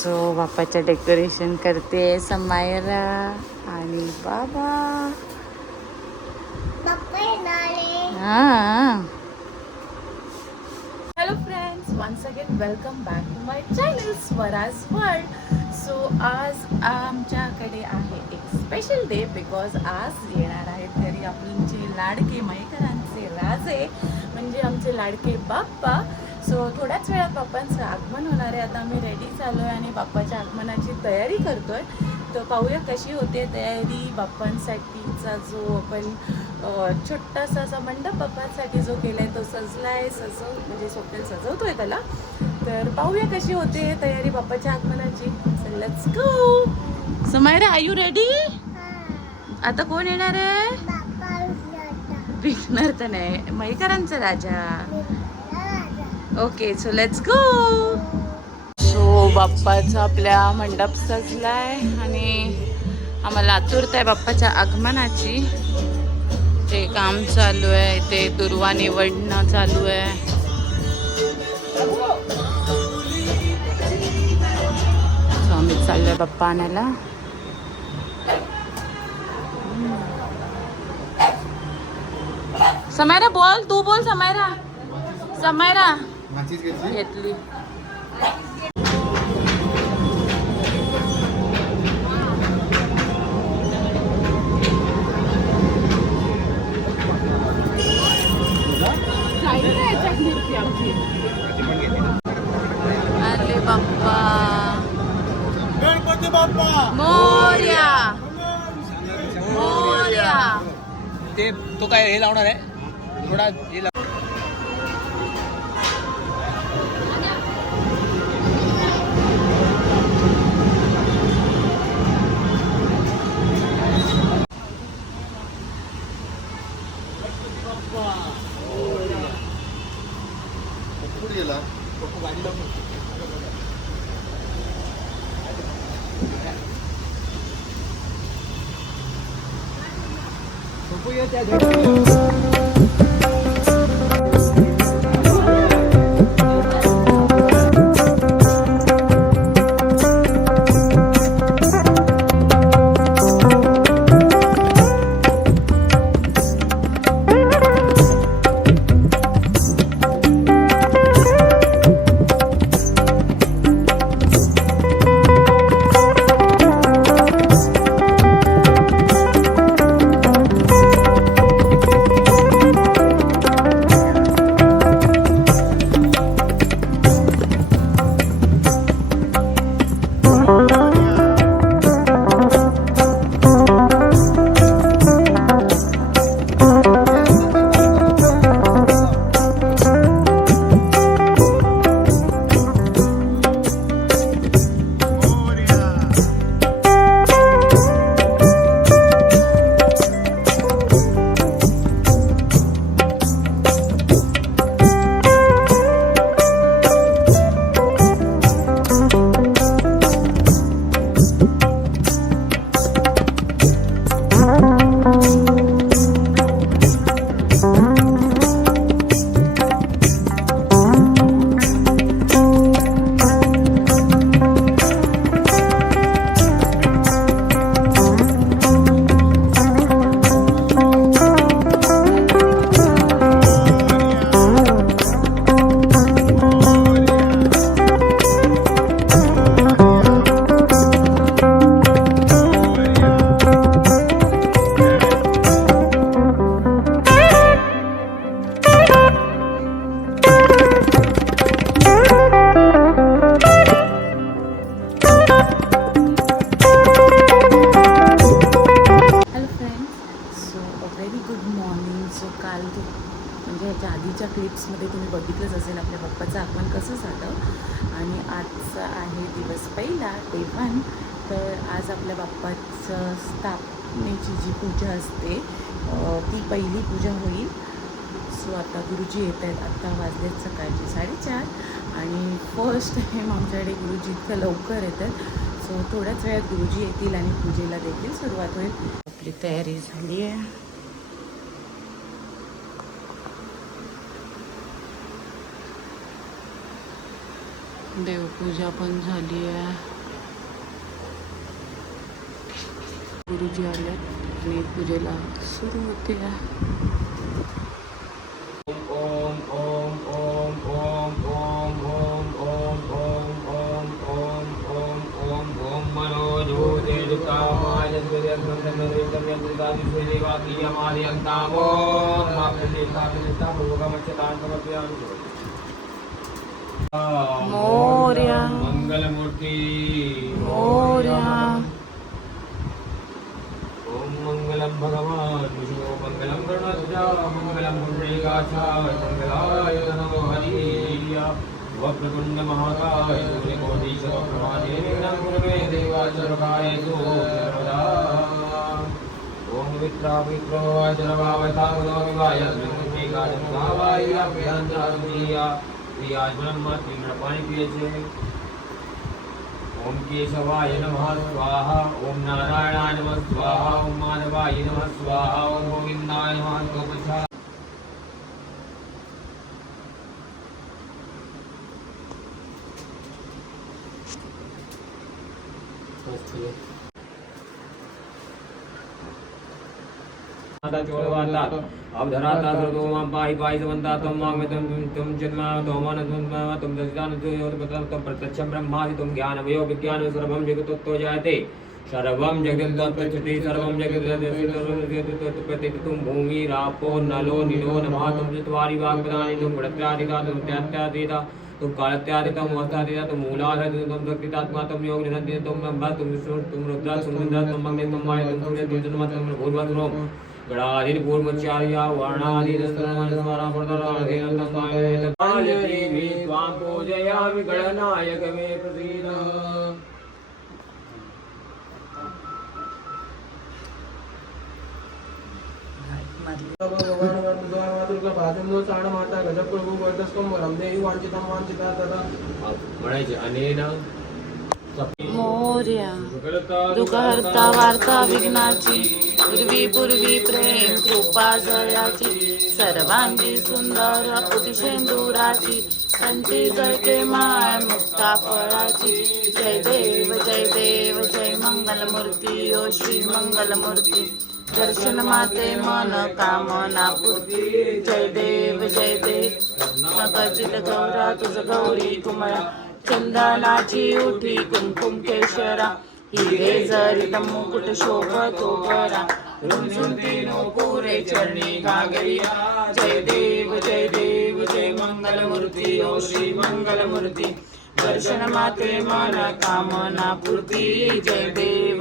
So बाप्पाचं decoration करते समायरा आणि बाबा. हां. Hello friends, once again welcome back to my channel Swaraj world. So आज आमच्याकडे आहे एक स्पेशल डे बिकॉज आज येणार आहेत घरी आमचे लाडके मयेकरांचे राजे म्हणजे आमचे लाडके बाप्पा. सो थोड्याच वेळात बाप्पांचं आगमन होणार आहे. आता आम्ही रेडी चालू आहे आणि बाप्पाच्या आगमनाची तयारी करतोय. तर पाहूया कशी होते तयारी. बाप्पांसाठीचा जो आपण छोटासा असा मंडप बाप्पांसाठी जो केला आहे तो सजलाय. म्हणजे स्वप्नील सजवतोय त्याला. तर पाहूया कशी होते तयारी बाप्पाच्या आगमनाची. So let's go. Samaira, are you ready? आता कोण येणार आहे? विघ्नर तर नाही, मयेकरांचा राजा. Okay, so let's go. So बाप्पाचा आपल्या मंडप सजलाय आणि आम्हाला आतुरता आहे बाप्पाच्या आगमनाची. ते काम चालू आहे, ते दुर्वा निवडणं चालू आहे. सो आम्ही चाललोय बाप्पा आणायला. समायरा बोल, तू बोल समायरा. समायरा घेतली. अरे बाप्पा, गणपती बाप्पा मोरया मोरया. ते तो काय हे लावणार आहे थोडा हे आधीच्या क्लिप्समध्ये तुम्ही बघितलंच असेल आपल्या बाप्पाचं आगमन कसं झालं. आणि आजचा आहे दिवस पहिला, डे 1. तर आज आपल्या बाप्पाचं स्थापनेची जी पूजा असते ती पहिली पूजा होईल. सो आता गुरुजी येत आहेत. आत्ता वाजलेत सकाळचे 4:30 आणि फर्स्ट टाईम आमच्याकडे गुरुजी इतकं लवकर येतात. सो थोड्याच वेळात गुरुजी येतील आणि पूजेला देखील सुरुवात होईल. आपली तयारी झाली आहे. देवपूजा पण झाली आहे. गुरुजी आले आणि पूजेला सुरू होते. ओम ओम ओम ओम ओम ओम ओम ओम ओम ओम ओम ओम ओम मनो ज्योतिर्कामाय देवाकीयमादियन्तामो मोरया मंगलमूर्ती मोरया. ओम मंगलम भगवान विष्णु मंगलम गणध्वजा मंगलम पुंडरीकाक्षाय मंगलाय नमो हरि वक्रतुंड महाकाय सूर्यकोटि समप्रभा निर्विघ्नं कुरु मे देव सर्वकार्येषु सर्वदा. ओम वित्राविक्रो वज्रभावतामुदो विवाय ब्रह्मणीकायं भावाय अभ्यन्तरारुणीया प्रियाय ब्रह्म तीन पानी पिए छे. ओम केशवाय नमः स्वाहा ओम नारायणाय नमः स्वाहा ओम माधवाय नमः स्वाहा ओम गोविंदाय नमः गोपछा. अवधराता सर्वतो मां पाहि पाहि समन्ता त्वं मामेतं त्वं जन्म त्वमानत्वं त्वं दशितानत्वं त्वं प्रत्यक्षं ब्रह्मासि त्वं ज्ञानमयो विज्ञानं सर्वं जगत्तत्त्वो जायते सर्वं जगत्तत्त्वच्यते सर्वं जगत्तत्त्वं भूमिरापो नलो निलो नमः त्वं चत्वारि वाक्पदानि त्वं गुणत्यादिका त्वं त्यात्यादिता तुम कालत्यादितं अवस्थादिता तुम मूलाधारितं तुम शक्तितात्मा तुम योग निरंतर तुम ब्रह्मा तुम विष्णु तुम रुद्रा तुम इंद्र तुम अग्नि तुम वायु तुम सूर्य तुम चंद्रमा तुम भूर्भुवः गणाधि पूर्वचार्या वर्णाधि दशनामस्मरा प्रदराधीनंतमायति त्वां पूजयामि गणनायक मे प्रसीद. म्हणायचे अनेन मोरया दुःखहर्ता वार्ता विघ्नाची पूर्वी पूर्वी प्रेम कृपा जयाची सर्वांगी सुंदर पुतिशेंदुराची कंठी जळके माळ मुक्ता फळाची. जय देव जय मंगलमूर्ती ओ श्री मंगलमूर्ती दर्शन माते मन कामना पूर्ती. जय देव नकचित गौरा तुझ गौरी कुमळा चंदनाची उठी कुंकुम केशरा हिरे जरित मुकुट शोभतो बरा रुंझुंती नोपुरे चरणी घागरिया. जय देव जय मंगलमूर्ती ओ श्री मंगलमूर्ती दर्शन माते मन कामना पूर्ती. जय देव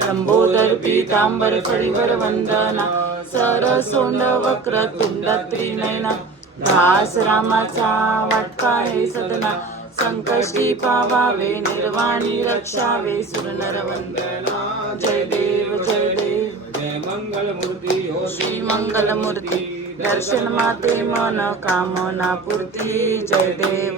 लंबोदर पीतांबर कळीवर वंदना सरसोंड वक्र तुंड त्रिनयना दास रामाचा वाटका हे सदना संकष्टी पावावे निर्वाणी रक्षावे सुरनर वंदना. जय देव जय मंगलमूर्ती ओ श्री मंगलमूर्ती दर्शन माते मन कामना पूर्ती. जय देव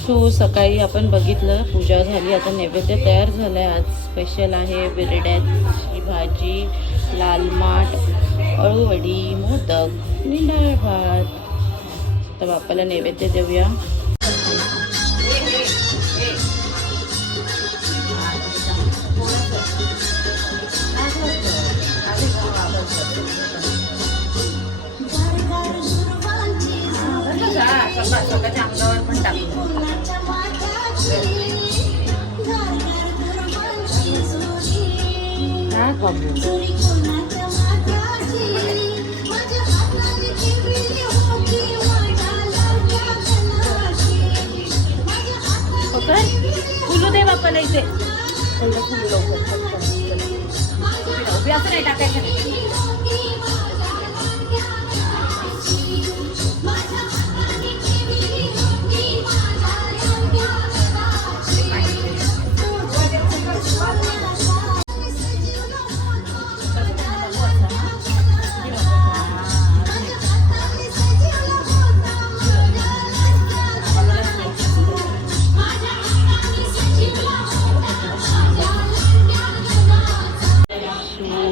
सो सकाळी आपण बघितलं पूजा झाली. आता नैवेद्य तयार झालाय. आज स्पेशल आहे बिरड्याची भाजी लाल माठ अळूवडी मोदक निंडाळ भात. तर बापाला नैवेद्य देऊया. स्वतःच्या अंगावर पण टाकू. फुलू दे बापाला इथे. फुलू लवकर उभी असं नाही टाकायचं.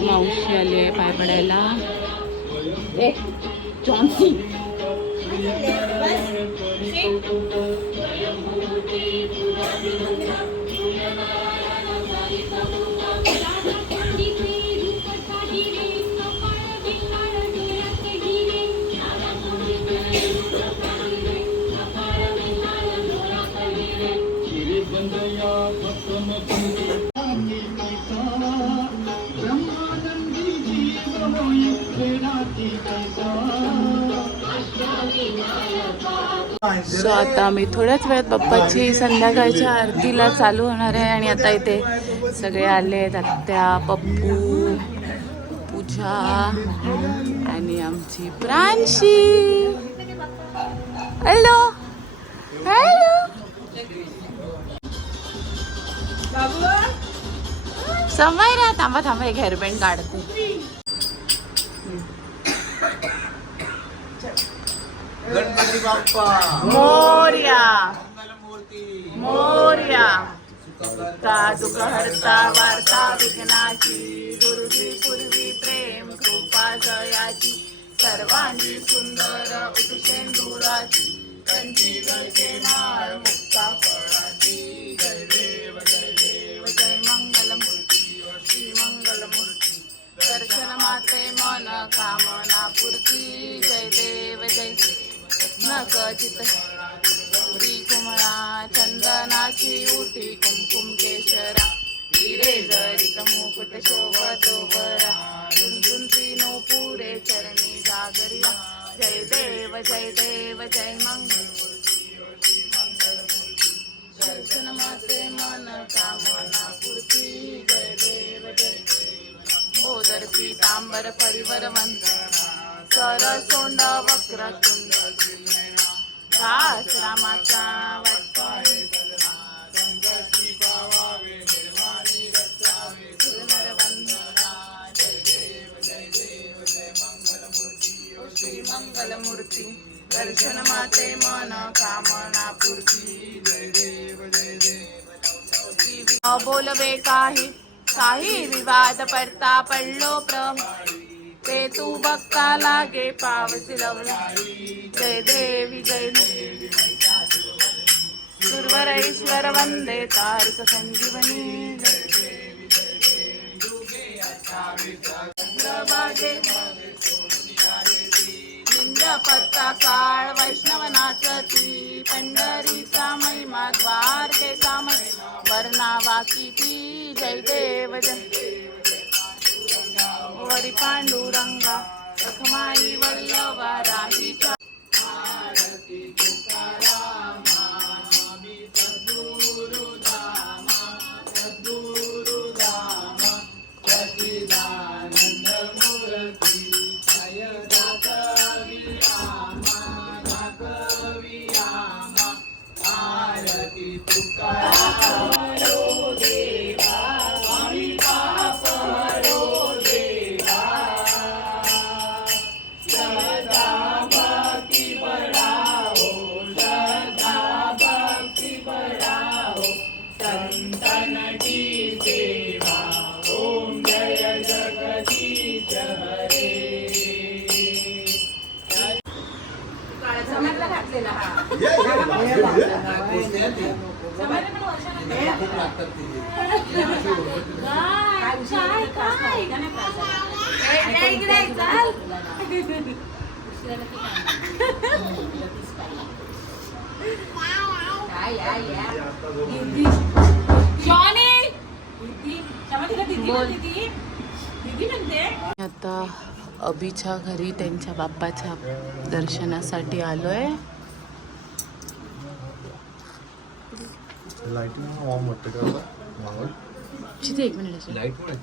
मावशी आली आहे पाय पडायला. जॉन्सी सो आता आम्ही थोड्याच वेळात बाप्पाची संध्याकाळच्या आरतीला चालू होणार आहे आणि आता इथे सगळे आले आहेत. आत्या, पप्पू, पूजा आणि आमची प्रांशी. Hello hello. समय रा थांबा थांबा एक हेअरबँड काढते. गणपती बाप्पा मोरया मंगलमूर्ती मोरया. का दुःख हरता वार्ता विघ्नाची, दुर्वी पूर्वी प्रेम कृपा जयाची, सर्वांगी सुंदर उतशेंदुराची, कंची गळके माळ मुक्ता फळाची. जय देव जय मंगलमूर्ती श्री मंगलमूर्ती. दर्शन माते मन कामना पूर्ती. जय देव जय नकचित गौरी कुमळा, चंदनाची उटी कुमकुम केशरा, हिरे जरित मुकुट शोभतो बरा, झुंझुंती नो पुरे चरणी जागरिया. जय देव जय मंगलमूर्ती दर्शन माते मन कामना पूर्ती. जय देव बोदर पीतांबर परिवर वंदना, सर सोंड वक्रतुंड दास रामाचा वाटपाळे सदना, संकटी पावावे निर्वाणी रक्षावे सुरनर वंदना. जय देव जय मंगलमूर्ती श्री मंगलमूर्ती. दर्शन माते मन कामना पूर्ती. जय देव बोलवे काही विवाद पडता पडलो प्रमाणी, ते तू बक्का लागे पावसी लवलारी. जय देवी सुरवर ईश्वर वंदे तारक संजीवनी. लिंग पत्ता काळ वैष्णव नाचती, पंढरीचा महिमा द्वारकेचा महिमा वर्णावा किती. जय देव वरी पांडुरंगा रखमाई वल्लवा राहीच्या. आरती तुकारामा स्वामी सद्गुरुधामा सद्गुरुधामा सच्चिदानंद मूर्ती. जय दातवियामा दातवियामा. आरती तुकारामा रो देवा स्वामी पाप हरो देवा. श्रद्धा भक्ति बढ़ाओ श्रद्धा भक्ति बढ़ाओ, संतन की सेवा. ओम जय जगदीश हरे. समाजला घातलेला हा खूप लागतात आता अभिच्या घरी त्यांच्या बाप्पाच्या दर्शनासाठी आलोय. लाईटिंग वॉर्म वाटतं का माहोल? किती एक मिनिट लाईटमुळे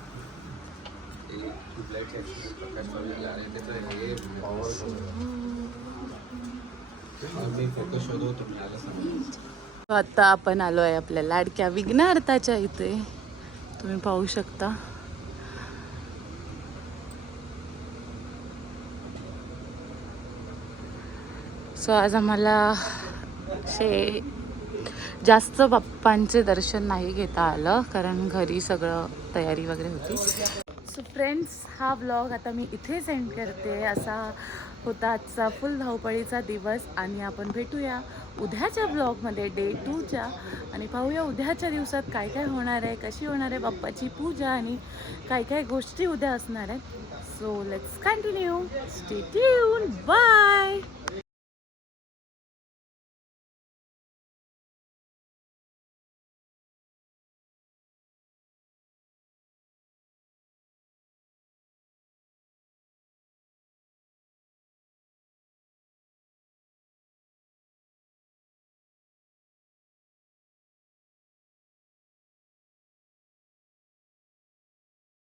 प्रकाश वगैरे आणि त्याचं हे मी फोकस शोधतो मिळालं सांग. आता आपण आलोय आपल्या लाडक्या विघ्नहर्ताच्या इथे. तुम्ही पाहू शकता. सो आज आम्हाला असे जास्त बाप्पांचे दर्शन नाही घेता आलं कारण घरी सगळं तयारी वगैरे होती. सो फ्रेंड्स, हा व्लॉग आता मी इथेच एंड करते. असा होता आजचा फुल धावपळीचा दिवस आणि आपण भेटूया उद्याच्या ब्लॉगमध्ये डे 2च्या आणि पाहूया उद्याच्या दिवसात काय काय होणार आहे, कशी होणार आहे बाप्पाची पूजा आणि काय काय गोष्टी उद्या असणार आहेत. So let's continue. Stay tuned. Bye.